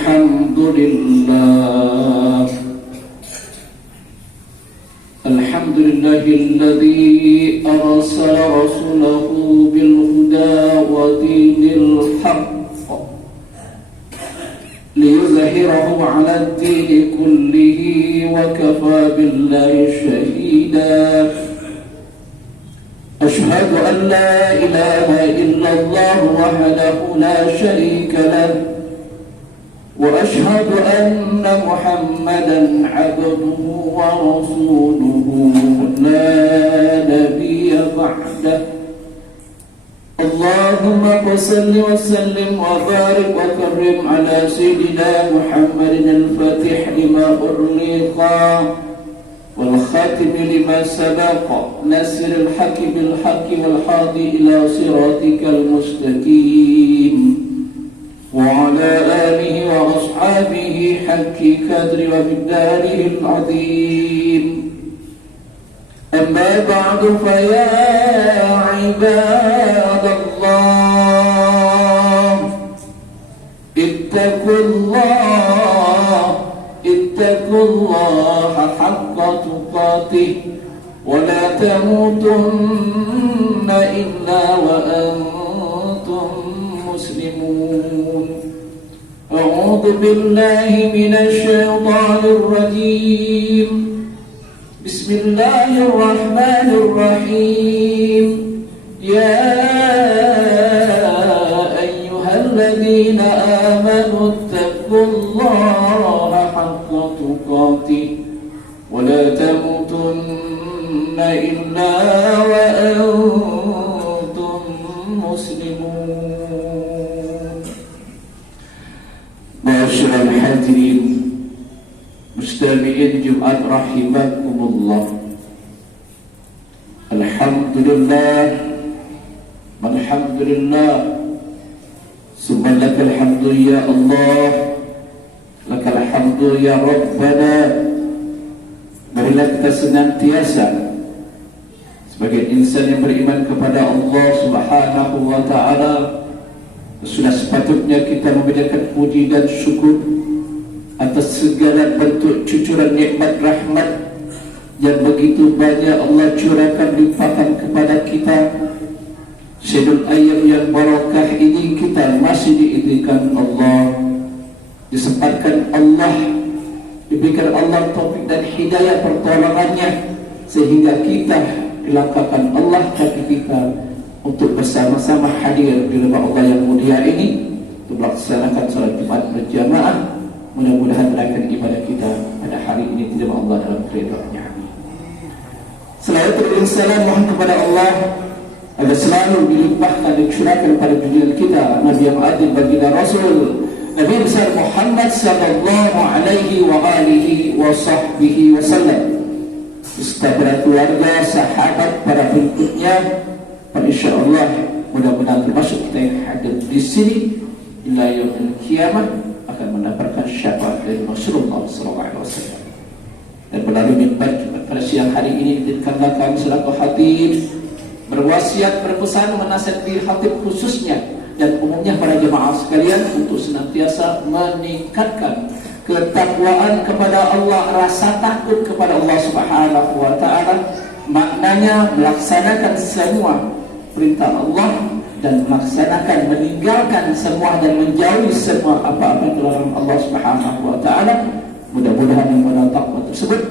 الحمد لله الحمد لله الذي أرسل رسوله بالهدى ودين الحق ليظهره على الدين كله وكفى بالله شهيدا أشهد أن لا إله إلا الله وحده لا شريك له وأشهد أن محمدا عبده ورسوله لا نبي بعده اللهم صل وسلم وبارك وكرم على سيدنا محمد الفاتح لما أغلق والخاتم لما سبق ناصر الحق بالحق والهادي إلى صراطك المستقيم وعلى آله وأصحابه حق قدر ومقداره العظيم أما بعد فيا عباد الله اتقوا الله حق تقاته ولا تموتن إلا وأنتم مسلمون أعوذ بالله من الشيطان الرجيم بسم الله الرحمن الرحيم يا أيها الذين آمنوا اتقوا الله حق تقاته ولا تموتن إلا وأنتم مسلمون. معاشر الحاضرين مستمعين Jumat rahimakumullah. Alhamdulillah summa lakal hamdu ya Allah, lakal hamdu ya Rabbana. Marilah kita senantiasa sebagai insan yang beriman kepada Allah Subhanahu wa ta'ala, sudah sepatutnya kita memberikan puji dan syukur atas segala bentuk cucuran nikmat rahmat yang begitu banyak Allah curahkan limpahkan kepada kita. Syedul ayam yang barakah ini kita masih diizinkan Allah, disempatkan Allah, diberikan Allah taufik dan hidayah pertolongannya, sehingga kita dilangkahkan Allah kaki kita untuk bersama-sama hadir di rumah Allah yang mulia ini untuk melaksanakan salat Jumat berjamaah. Mudah-mudahan terakhir ibadah kita pada hari ini diterima Allah dalam keridhaannya. Salawat dan salam mohon kepada Allah agar selalu dilimpahkan dan dicurahkan pada junjungan kita Nabi yang adil baginda Rasul Nabi besar Muhammad sallallahu alaihi wa alihi wa sahbihi wasallam, beserta keluarga, sahabat, para pengikutnya. Insyaallah mudah-mudahan termasuk kita yang hadir di sini ila yaumil qiyamah akan mendapatkan syafaat dari Rasulullah sallallahu alaihi wasallam. Dan melalui mimbar pada siang hari ini diizinkanlah kami selaku khatib berwasiat, berpesan, menasihati khatib khususnya dan umumnya para jemaah sekalian untuk senantiasa meningkatkan ketakwaan kepada Allah, rasa takut kepada Allah Subhanahu wa ta'ala. Maknanya melaksanakan semua perintah Allah dan melaksanakan, meninggalkan semua dan menjauhi semua apa-apa dilarang Allah Subhanahu wa ta'ala. Mudah-mudahan yang modal takwa tersebut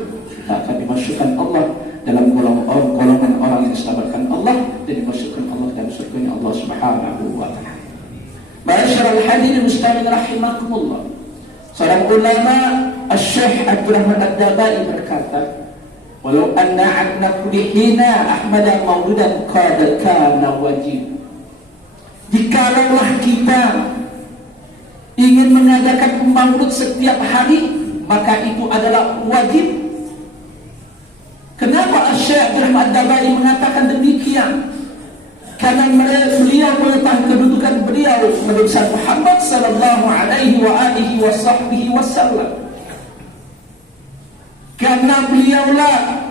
akan dimasukkan Allah dalam golongan orang yang diselamatkan Allah dan dimasukkan Allah dalam surganya Allah Subhanahu wa ta'ala. Ma'asyiral hadirin muslimin rahimakumullah. Seorang ulama Asy-Syaikh Abdul Rahman Ad-Dabai berkata, walau anna abna kulihina ahmada maulidan qad kana wajib. Jikalau kita ingin mengadakan maulid setiap hari, maka itu adalah wajib. Kenapa Asy-Syaikh Abdul Rahman Ad-Dabai mengatakan demikian? Karena beliau mengetahui kedudukan beliau Nabi Muhammad sallallahu alaihi wa alihi wasallam. Karena beliaulah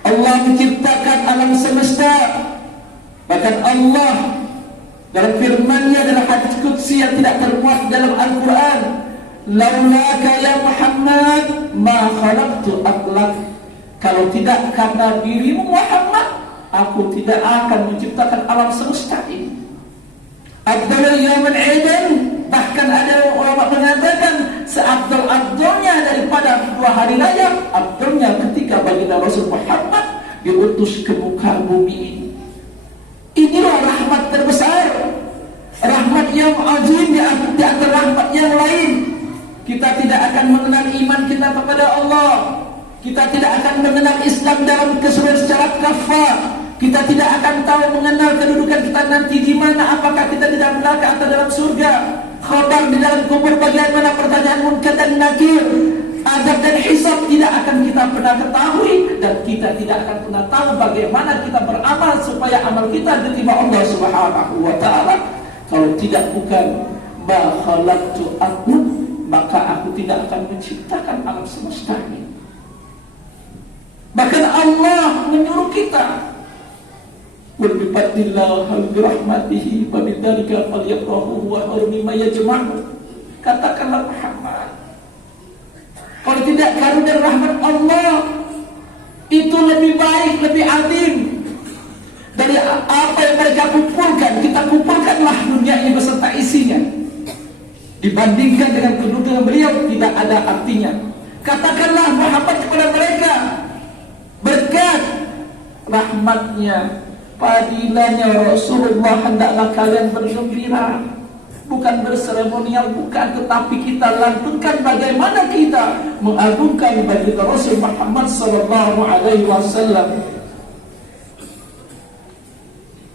Allah menciptakan alam semesta. Bahkan Allah dalam firman-Nya dalam hadis qudsi yang tidak termuat dalam Al-Quran, laulaka ya Muhammad ma khalaqtu aqlak. Kalau tidak karena dirimu Muhammad, aku tidak akan menciptakan alam semesta ini. Abdul Yaman Eden, bahkan ada ulama mengatakan seabdul-abdulnya daripada 2 hari raya, abdulnya ketika baginda Rasul Muhammad diutus ke muka bumi ini. Inilah rahmat terbesar, rahmat yang azim di antara rahmat yang lain. Kita tidak akan mengenal iman kita kepada Allah. Kita tidak akan mengenal Islam dalam keseluruhan secara kafah. Kita tidak akan tahu mengenal kedudukan kita nanti di mana, apakah kita di dalam neraka atau dalam surga. Khabar di dalam kubur bagaimana, pertanyaan munkar dan nakir, azab dan hisab tidak akan kita pernah ketahui, dan kita tidak akan pernah tahu bagaimana kita beramal supaya amal kita diterima Allah Subhanahu wa taala. Kalau tidak bukan ma khalaqtu aku, maka aku tidak akan menciptakan alam semesta ini. Bahkan Allah menyuruh kita, "Qul bi fadlillah wa bi rahmatihi fa bidzalika falyafrahu wa khairum mimma yajma'un." Katakanlah Muhammad, kalau tidak karena dan rahmat Allah, itu lebih baik, lebih azim dari apa yang mereka kumpulkan. Kita kumpulkanlah dunia ini beserta isinya, dibandingkan dengan kedudukan beliau tidak ada artinya. Katakanlah Muhammad kepada mereka, berkat rahmatnya, fadilahnya Rasulullah, hendaklah kalian bergembira, bukan berseremonial, bukan, tetapi kita lantunkan bagaimana kita mengagungkan baginda Rasul Muhammad sallallahu alaihi wasallam.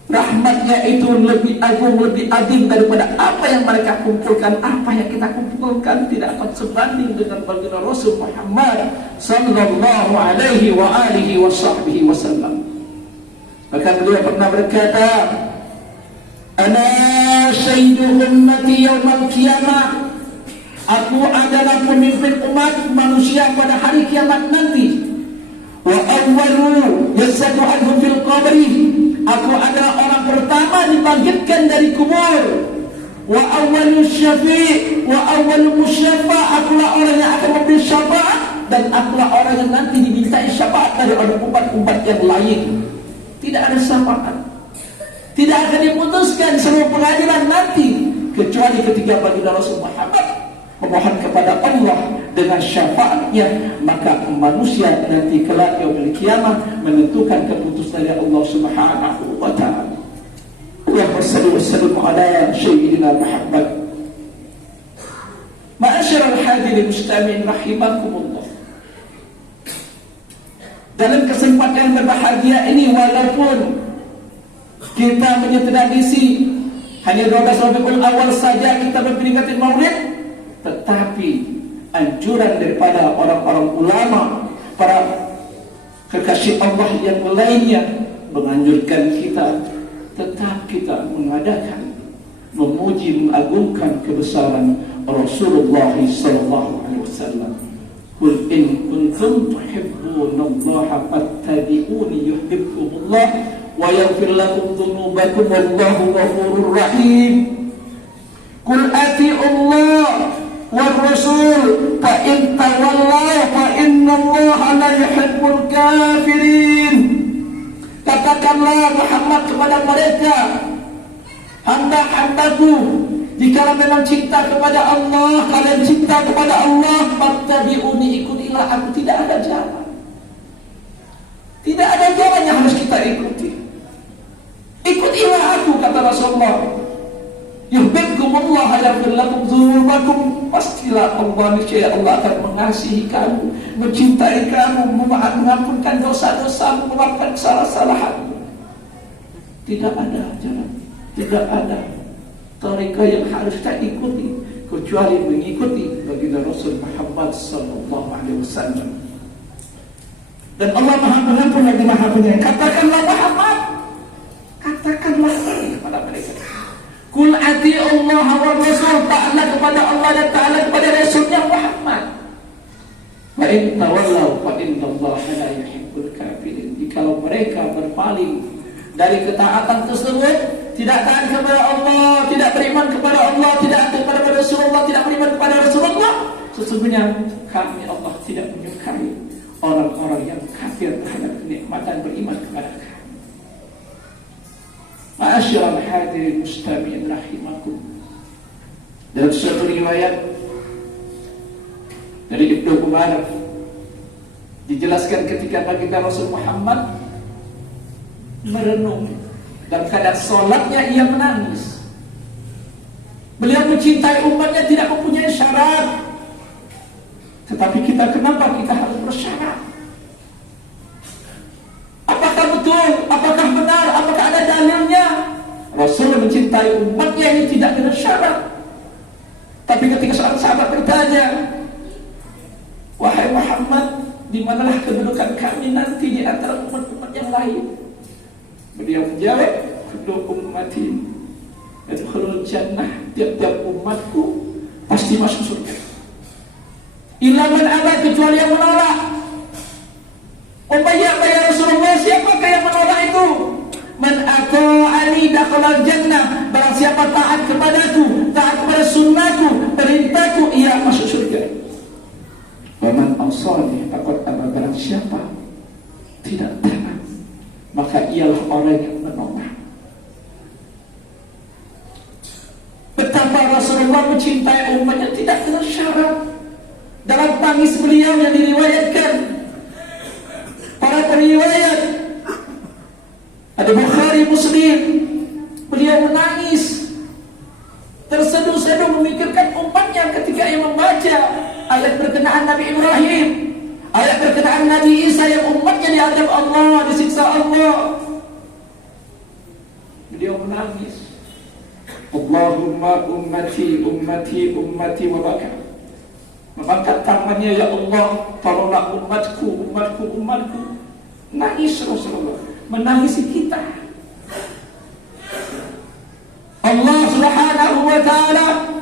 Rahmatnya itu lebih agung, lebih azim daripada apa yang mereka kumpulkan. Apa yang kita kumpulkan tidak akan sebanding dengan baginda Rasul Muhammad sallallahu alaihi wa alihi wasallam. Maka beliau pernah berkata, "Ana sayyidu ummati yaumal qiyamah." Aku adalah pemimpin umat manusia pada hari kiamat nanti. Wa awwalu yasadu anhum fil qabri. Aku adalah orang pertama dibangkitkan dari kubur. Wa awwalu syafi' wa awwalu musyafa'. Akulah orang yang akan memberi syafaat, dan akulah orang yang nanti dimintai syafaat dari umat-umat yang lain. Tidak ada syafaat, tidak akan diputuskan seluruh pengadilan nanti, kecuali ketika baginda Rasul Muhammad memohon kepada Allah dengan syafaatnya, maka manusia nanti kelak yaumul qiyamah menentukan keputusan dari Allah Subhanahu wa taala. Allahumma shalli wa sallim ala sayyidina Muhammad. Ma'asyiral hadirin mustami'in rahimakumullah. Dalam kesempatan yang berbahagia ini, walaupun kita punya tradisi hanya 12 Rabiul Awal saja kita berperingatan Maulid, tetapi anjuran daripada orang-orang ulama, para kekasih Allah yang lainnya menganjurkan kita tetap kita mengadakan, memuji, mengagungkan kebesaran Rasulullah sallallahu alaihi wasallam. Qul in kuntum tuhibbunallaha fattabi'uni yuhibbukumullah wa yaghfir lakum dhunubakum wallahu ghafurur rahim. Qul ati'ullah war rasul fa in tawallaw fa innallaha la yuhibbul kafirin. Katakanlah Muhammad kepada mereka, hamba-hambaku, jika memang cinta kepada Allah, kalian cinta kepada Allah, fattabi'uni, ikutilah aku. Tidak ada jalan, tidak ada jalan yang harus kita ikuti. Ikutilah aku, kata Rasulullah. Yuhibbukumullah yaghfir lakum dzunubakum. Pastilah Allah, niscaya Allah akan mengasihi kamu, mencintai kamu, mengampunkan dosa-dosamu, memaafkan kesalahan-kesalahanmu. Tidak ada jalan, tidak ada tariqah yang harus kita ikuti kecuali mengikuti baginda Rasul Muhammad sallallahu alaihi wasallam. Dan Allah Maha Pengampun lagi Maha Penyayang. Katakanlah Muhammad, katakanlah kepada mereka, Qul ati'ullaha wa rasul, ta'ala kepada Allah dan ta'ala kepada Rasulnya Muhammad. Wa in tawallaw fa innallaha la yuhibbul kafirin. Jikalau mereka berpaling dari ketaatan tersebut, tidak taat kepada Allah, tidak beriman kepada Allah, tidak taat kepada Rasulullah, tidak beriman kepada Rasulullah, Sesungguhnya kami Allah tidak menyukai orang-orang yang kafir terhadap kenikmatan beriman kepada kami. Ma'asyiral hadirin mustami'in rahimakum. Dalam suatu riwayat dari Ibnu Umar dijelaskan ketika baginda Rasul Muhammad merenung dalam keadaan sholatnya ia menangis. Beliau mencintai umatnya tidak mempunyai syarat. Tetapi kenapa kita harus bersyarat? Apakah betul? Apakah benar? Apakah ada dalilnya? Rasul mencintai umatnya ini tidak dengan syarat. Tapi ketika seorang sahabat bertanya, wahai Muhammad, di manalah kedudukan kami nanti di antara umat-umat yang lain? Beliau menjawab, kullu ummati yadkhulul jannah, tiap-tiap umatku pasti masuk surga. Illa man aba, kecuali yang menolak. Umayyah ya Rasulullah, siapakah yang menolak itu? Man ata'ani dakhalal jannah, barang siapa taat kepadaku, taat kepada sunnahku, perintahku, ia masuk surga. Wa man asani faqad aba, barang siapa tidak taat, maka ialah orang yang menolak. Betapa Rasulullah mencintai umatnya tidak dengan syarat. Dalam tangis beliau yang diriwayatkan para periwayat, ada Bukhari, Muslim, beliau menangis terseduh-seduh memikirkan umatnya ketika ia membaca ayat berkenaan Nabi Ibrahim, ayat berkenaan Nabi Isa yang umatnya diadab Allah, disiksa Allah. Beliau menangis, Allahumma ummati ummati ummati wa baka. Mengangkat tangannya, ya Allah, tolonglah umatku, umatku, umatku. Nangis Rasulullah, menangisi kita. Allah Subhanahu wa ta'ala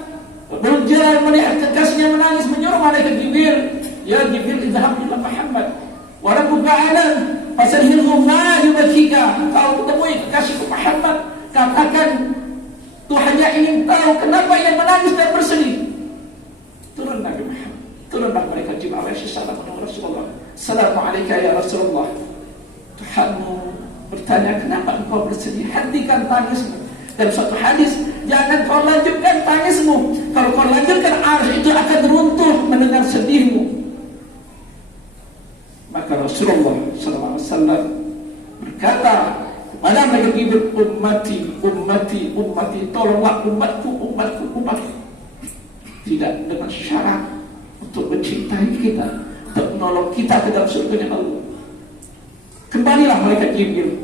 berjalan melihat kekasihnya menangis, menyuruh malaikat Jibril, ya Jibril, idhhab ila Muhammad wa rabbuka alam fas'alhu ma yubkika. Kau temui kekasihku Muhammad, katakan Tuhannya ingin tahu kenapa ia menangis dan bersedih. Turun Nabi Muhammad, turunlah malaikat Jibril alaihi salam kepada Rasulullah. Assalamualaikum ya Rasulullah. Tuhanmu bertanya, kenapa engkau bersedih? Hentikan tangismu. Dalam suatu hadis, jangan kau lanjutkan tangismu. Kalau kau lanjutkan, arsy itu akan runtuh mendengar sedihmu. Maka Rasulullah SAW berkata kepada malaikat Jibril, ummati, ummati, ummati, tolonglah umatku, umatku, umatku. Tidak dengan syarat untuk mencintai kita, untuk menolong kita ke dalam surga Allah. Kembalilah malaikat Jibril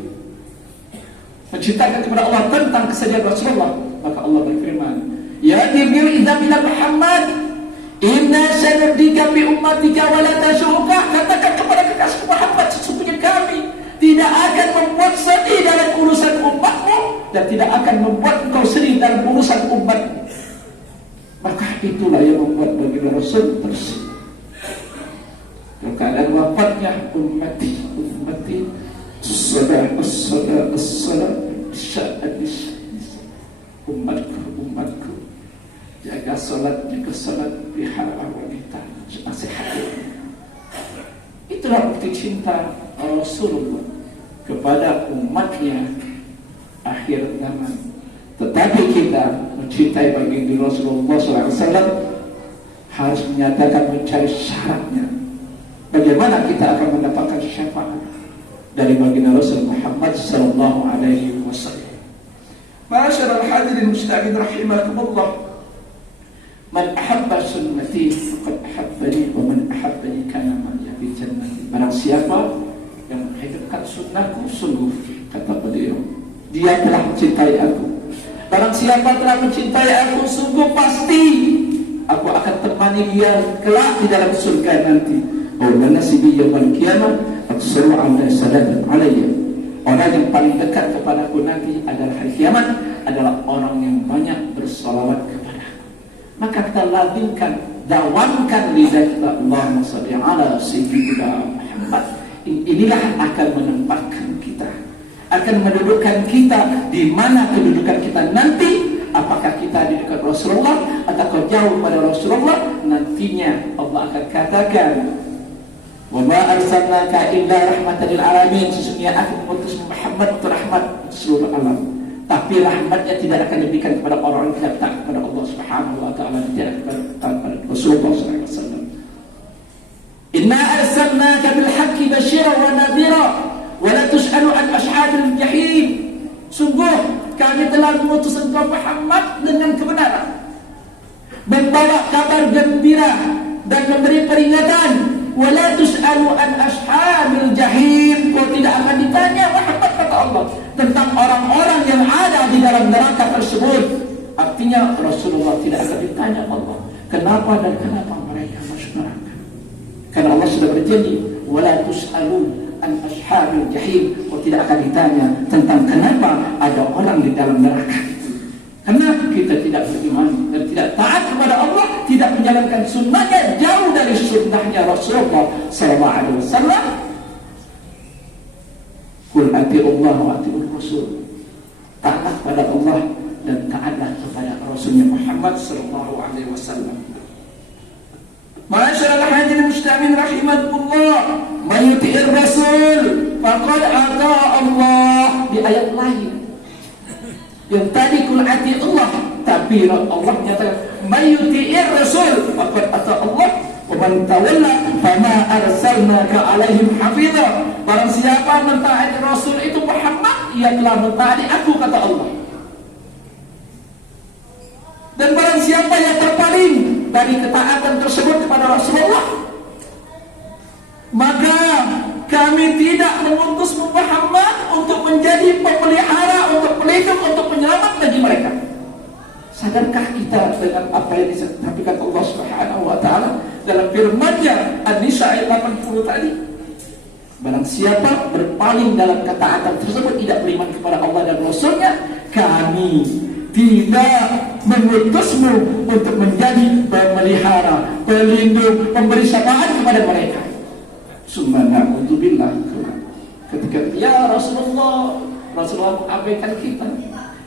menceritakan kepada Allah tentang kesedihan Rasulullah. Maka Allah berfirman, ya Jibril, idza bila Muhammad, inna sanurdika bi ummatika wa la tashuka. Katakan kepada kekasih Muhammad, sesungguhnya kami tidak akan membuat sedih dalam urusan umatmu dan tidak akan membuat engkau sedih dalam urusan umatmu. Maka itulah yang membuat baginda Rasul tersenyum. Dalam keadaan wafatnya, ummati, ummati, as-salah, as-salah, as-salah, umatku, umatku, jaga salat, pelihara wanita, masih hadir. Itulah bukti cinta Rasulullah kepada umatnya akhir zaman. Tetapi kita mencintai baginda Rasulullah SAW harus menyatakan, mencari syaratnya. Bagaimana kita akan mendapatkan syafaat dari baginda Rasul Muhammad sallallahu alaihi wasallam. Ma'asyiral hadirin musta'in rahimakumullah. Man ahabba sunnati faqad ahabbani wa man ahabbani kana ma'iya fil jannati. Barang siapa yang menghidupkan sunnahku, sungguh, kata beliau, dia telah mencintai aku. Barang siapa telah mencintai aku, sungguh pasti aku akan temani dia kelak di dalam surga nanti. Orang nasibi yaumil qiyamah aksara ala salatan alayya. Orang yang paling dekat kepadaku nanti adalah hari kiamat adalah orang yang banyak bersalawat kepadaku. Maka kita lazimkan, dawamkan lidah kita, Allahumma shalli ala sayyidina Muhammad. Inilah akan menempatkan kita, akan mendudukkan kita di mana kedudukan kita nanti. Apakah kita di dekat Rasulullah atau jauh pada Rasulullah, nantinya Allah akan katakan, wa ma arsalnaka illa rahmatan lil alamin, sesungguhnya aku mengutus Muhammad untuk rahmat seluruh alam. Tapi rahmatnya tidak akan diberikan kepada orang yang tidak taat kepada Allah Subhanahu wa taala, tidak kepada Rasulullah sallallahu alaihi wasallam. Inna arsalnaka bil haqqi basyiran wa nadhira wa la tus'alu an ashabil jahim. Sungguh kami telah mengutus engkau Muhammad dengan kebenaran, membawa kabar gembira dan memberi peringatan. Wala tus'alu an ashabil jahim. Kau tidak akan ditanya Muhammad, kata Allah, tentang orang-orang yang ada di dalam neraka tersebut. Artinya Rasulullah tidak akan ditanya Allah kenapa dan kenapa mereka masuk neraka, karena Allah sudah berjanji, wala tus'alu an ashabil jahim. Kau tidak akan ditanya tentang kenapa ada orang di dalam neraka. Karena kita tidak beriman dan tidak taat kepada Allah, tidak menjalankan sunnahnya, jauh dari sunnahnya Rasulullah sallallahu alaihi wasallam. Qul atii'ullah wa atii'ur rasul. Taatlah kepada Allah dan taatlah kepada Rasulnya Muhammad sallallahu alaihi wasallam. Ma'asyiral hadirin muslimin rahimakumullah, may yuti'ir rasul faqad ata Allah. Di ayat lain yang tadi kul ati Allah, tapi Allah nyatakan may yuti'ir rasul faqad ata Allah wa man tawalla fama arsalnaka alaihim hafiza. Barang siapa mentaati Rasul itu Muhammad, ia telah mentaati aku, kata Allah. Dan barang siapa yang terpaling dari ketaatan tersebut kepada Rasulullah, maka kami tidak mengutus Muhammad untuk menjadi pemelihara, untuk pelindung, untuk penyelamat bagi mereka. Sadarkah kita dengan apa yang disampaikan Allah Subhanahu wa taala dalam firman-Nya An-Nisa ayat 80 tadi? Barang siapa berpaling dalam ketaatan tersebut, tidak beriman kepada Allah dan Rasul-Nya, kami tidak mengutusmu untuk menjadi pemelihara, pelindung, pemberi syafaat kepada mereka. Subhanallah, na'udzubillah. Ketika ya Rasulullah mengabaikan kita,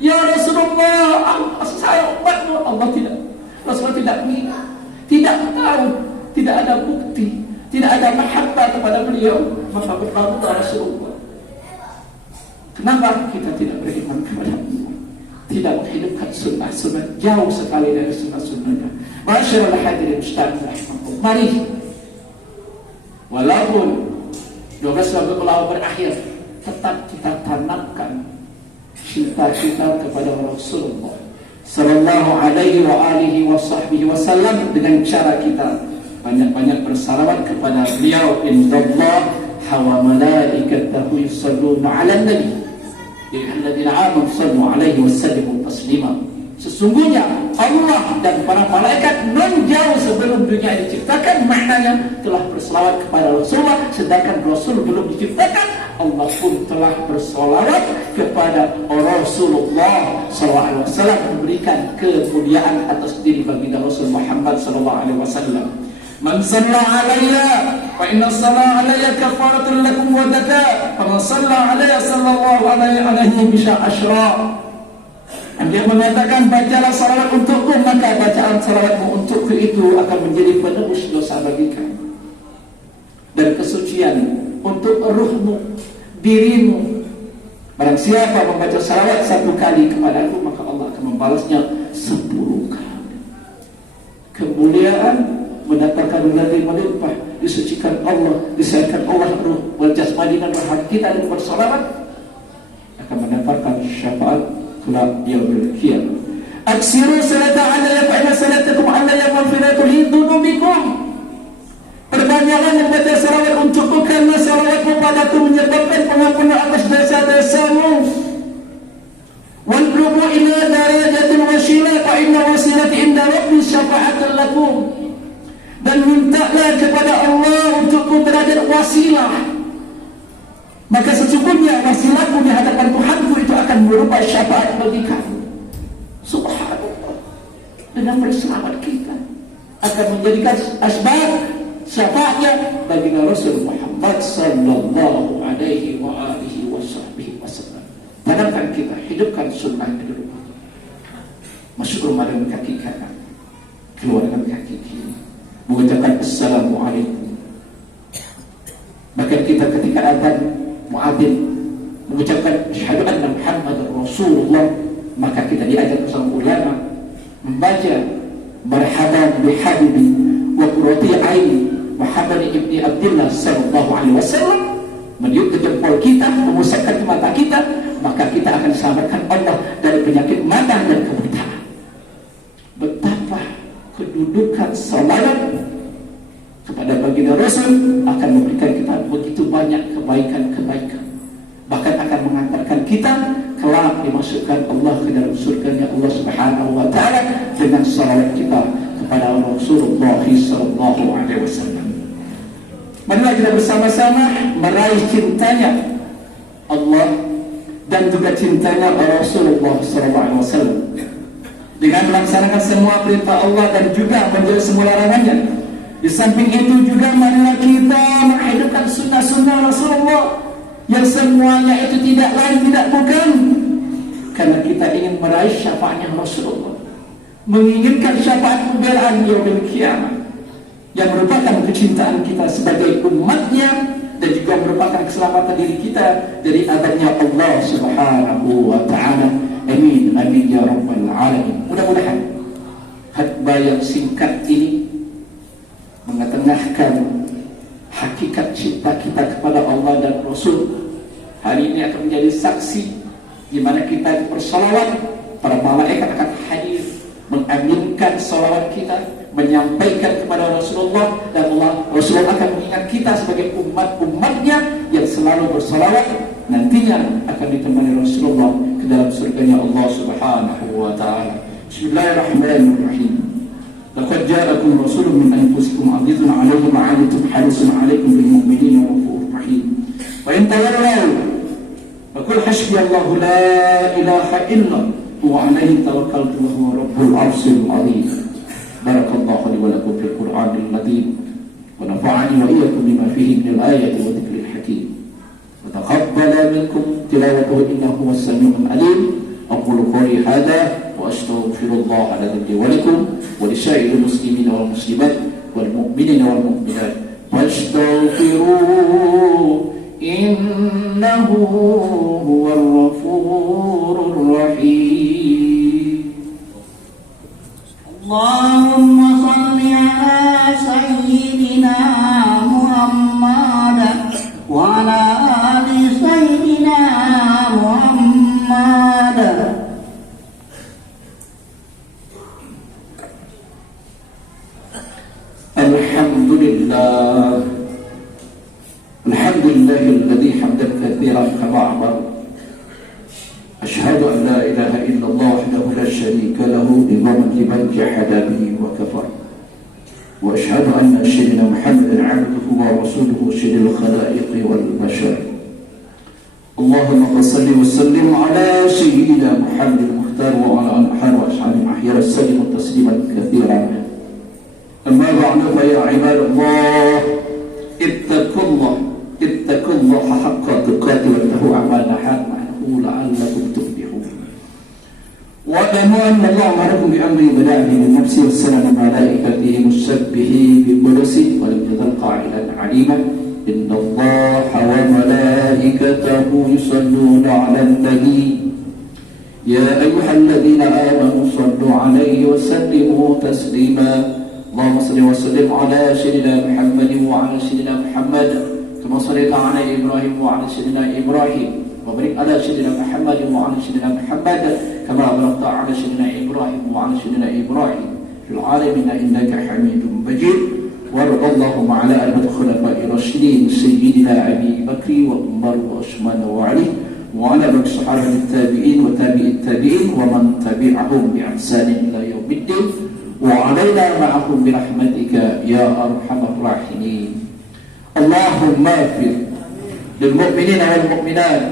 ya Rasulullah, saya umatmu. Allah tidak, Rasulullah tidak mengingat, tidak tahu, tidak ada bukti, tidak ada mahabbah kepada beliau, maka berlalulah Rasulullah. Kenapa kita tidak beriman kepada Allah, tidak menghidupkan sunnah-sunnah, jauh sekali dari sunnah-sunnahnya? Masyaallah hadirin muslimin rahimahullah. Mari, walaupun 12 Rabiul berakhir, tetap kita tanamkan cinta-cinta kepada Rasulullah sallallahu alaihi wa alihi wa sahbihi wasallam dengan cara kita banyak-banyak bersalawat kepada beliau. Indallah wa malaikatahu yusalluna 'alan nabi ya ayyuhalladzina amanu sallu 'alaihi wa sallimu taslima. Sesungguhnya Allah dan para malaikat menjauh sebelum dunia diciptakan, maknanya telah berselawat kepada Rasulullah. Sedangkan Rasul belum diciptakan, Allah pun telah berselawat kepada Rasulullah SAW, memberikan kemuliaan atas diri baginda Rasul Muhammad SAW. Man shalla alayya fa inna shalla alayya kafaratun lakum wa zakat, faman shalla alayya sallallahu alaihi bisha asyra. Dia mengatakan, bacalah salawat untukku, maka bacaan salawatmu untukku itu akan menjadi penebus dosa bagi kamu dan kesucian untuk ruhmu, dirimu. Barang siapa membaca salawat 1 kali kepadaku, maka Allah akan membalasnya 10 kali. Kemuliaan mendatangkan dari melimpah, disucikan Allah, disayangkan Allah ruh wal jasmani dan rohani kita dengan bersalawat, akan mendapatkan syafaat kelak yaumil qiyamah. Aksiru salata alayya fa inna salatakum alayya maghfiratul lidzunubikum. Perbanyaklah membaca salawat untukku, karena salawatmu padaku menyebabkan pengampunan atas dosa-dosamu. Wal qurbu ila darajatil wasilah fa inna wasilati inda rabbi syafa'atul lakum. Dan mintalah kepada Allah untukku derajat wasilah, maka sesungguhnya wasilahku di hadapan Tuhanku itu akan berupa syafaat bagi kamu. Subhanallah. Dengan berselawat kita akan menjadikan asbab syafaatnya bagi Rasul Muhammad sallallahu alaihi wa alihi wasallam. Tanamkan kita, hidupkan sunnahnya dulu. Masuk rumah dengan kaki kanan, keluarkan kaki kiri, mengucapkan Assalamualaikum. Bahkan kita ketika adzan muadzin mengucapkan asyhadu anna Muhammadar Rasulullah, maka kita diajar bersama ulama membaca marhaban bihabibi wa qurrati aini Muhammad ibni Abdullah sallallahu alaihi wasallam, meniup ke jempol kita, mengusapkan ke mata kita, maka kita akan diselamatkan Allah dari penyakit mata dan kebutaan. Betapa kedudukan salat kepada baginda Rasul akan memberikan kita begitu banyak kebaikan-kebaikan, bahkan akan mengantarkan kita kelak dimasukkan Allah ke dalam surganya Allah Subhanahu wa taala dengan salawat kita kepada Rasulullah sallallahu alaihi wasallam. Marilah kita bersama-sama meraih cintanya Allah dan juga cintanya Rasulullah sallallahu alaihi wasallam dengan melaksanakan semua perintah Allah dan juga menjauhi semua larangannya. Di samping itu juga marilah kita menghidupkan sunnah-sunnah Rasulullah yang semuanya itu tidak lain tidak bukan karena kita ingin meraih syafaatnya Rasulullah, menginginkan syafaat pembelaan yaumil qiyamah yang merupakan kecintaan kita sebagai umatnya dan juga merupakan keselamatan diri kita dari adabnya Allah Subhanahu wa taala. Amin amin ya rabbal alamin. Mudah-mudahan khutbah yang singkat ini mengetengahkan hakikat cinta kita kepada Allah dan Rasul. Hari ini akan menjadi saksi di mana kita bersalawat, para malaikat akan hadir mengaminkan salawat kita, menyampaikan kepada Rasulullah, dan Rasulullah akan mengingat kita sebagai umat-umatnya yang selalu bersalawat. Nantinya akan ditemani Rasulullah ke dalam surganya Allah Subhanahu wa taala. Bismillahirrahmanirrahim. Laqad ja'akum rasulun min anfusikum 'azizun 'alaihi ma 'anittum harisun 'alaikum bil mu'minina raufur rahim. Wa in tawallaw faqul hasbiyallahu la ilaha illa huwa 'alaihi tawakkaltu wa huwa rabbul 'arsyil 'azim. Barakallahu li wa lakum fil Qur'anil 'azim wa nafa'ani wa iyyakum bima fihi minal ayati wa dhikril hakim. Wa taqabbala minkum tilawatahu innahu huwas samiul 'alim. أقول قولي هذا وأستغفر الله لي ولكم ولسائر المسلمين والمسلمات والمؤمنين والمؤمنات فاستغفروه إنه هو الغفور الرحيم. اللهم صل على سيدنا محمد وعلى آل سيدنا محمد. الحمد لله الذي حمدا كثيرا كما أمر. أشهد أن لا إله إلا الله وحده لا شريك له إماما لمن جحد به وكفر. وأشهد أن سيدنا محمدا عبده ورسوله سيد الخلائق والبشر. اللهم صل وسلم على سيدنا محمد المختار وعلى آله وأصحابه أحياء السلم تسليما كثيرا. أما بعد فيا عباد الله اتقوا الله حق تقاته واتقوا أعمالنا حقه لعلكم تفلحون. واعلموا أن الله أمركم بأمر بدأ به من نفسه وسلم ملائكته مسبه بقدسه ولم يزل قائلا عليما إن الله وملائكته يصلون على النبي يا أيها الذين آمنوا صلوا عليه وسلموا تسليما. اللهم صل وسلم على سيدنا محمد وعلى سيدنا محمد كما صليت على إبراهيم وعلى سيدنا إبراهيم وبارك على سيدنا محمد وعلى سيدنا محمد كما باركت على سيدنا إبراهيم وعلى سيدنا إبراهيم في العالمين إنك حميد مجيد. وارض اللهم على الخلفاء الراشدين سيدنا أبي بكر وعمر وعثمان وعلي وعلى باقي الصحابة التابعين وتابعي التابعين ومن تبعهم بإحسان إلى يوم الدين وعلينا معهم برحمتك يا أرحم الراحمين. اللهم اغفر للمؤمنين والمؤمنات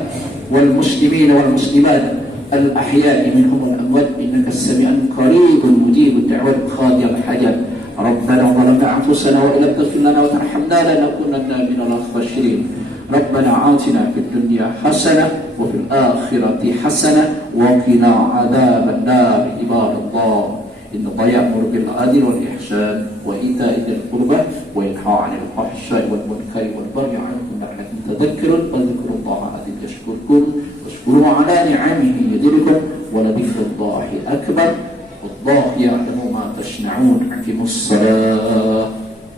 والمسلمين والمسلمات الأحياء منهم والأموات إنك السميع القريب مجيب الدعوات خاضع الحاجات. ربنا ظلمنا أنفسنا وإن لم تغفر لنا وترحمنا لنكونن من الخاسرين. ربنا آتنا في الدنيا حسنة وفي الآخرة حسنة وقنا عذاب النار. عباد الله إن الله يأمر بالعدل والإحسان وإيتاء ذي القربى وينهى عن الفحشاء والمنكر والبغي يعظكم لعلكم تذكرون فاذكروا الله العظيم يشكركم واشكروه على نعمه يزدكم ولذكر الله أكبر والله يعلم ما تصنعون. أقيموا الصلاة.